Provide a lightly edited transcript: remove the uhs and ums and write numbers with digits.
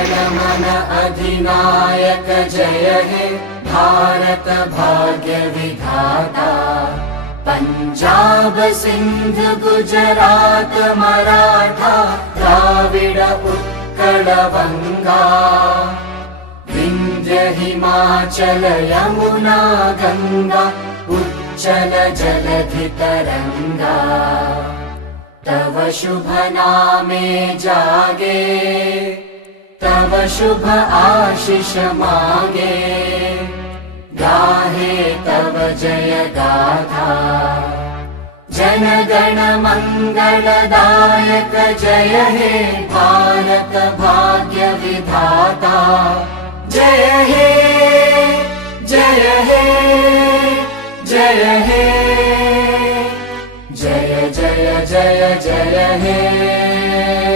जनगण अधिनायक जय हे भारत भाग्य विधाता। पंजाब सिंध गुजरात मराठा द्राविड उत्कल बंगा। विंध्य हिमाचल यमुना गंगा उच्चल जलधि तरंगा। तव शुभ नामे जागे तव शुभ आशीष मागे। गाहे तव जय गाथा जनगण मंगलदायक जय हे भारत भाग्य विधाता। जय हे जय हे जय हे जय जय जय जय हे।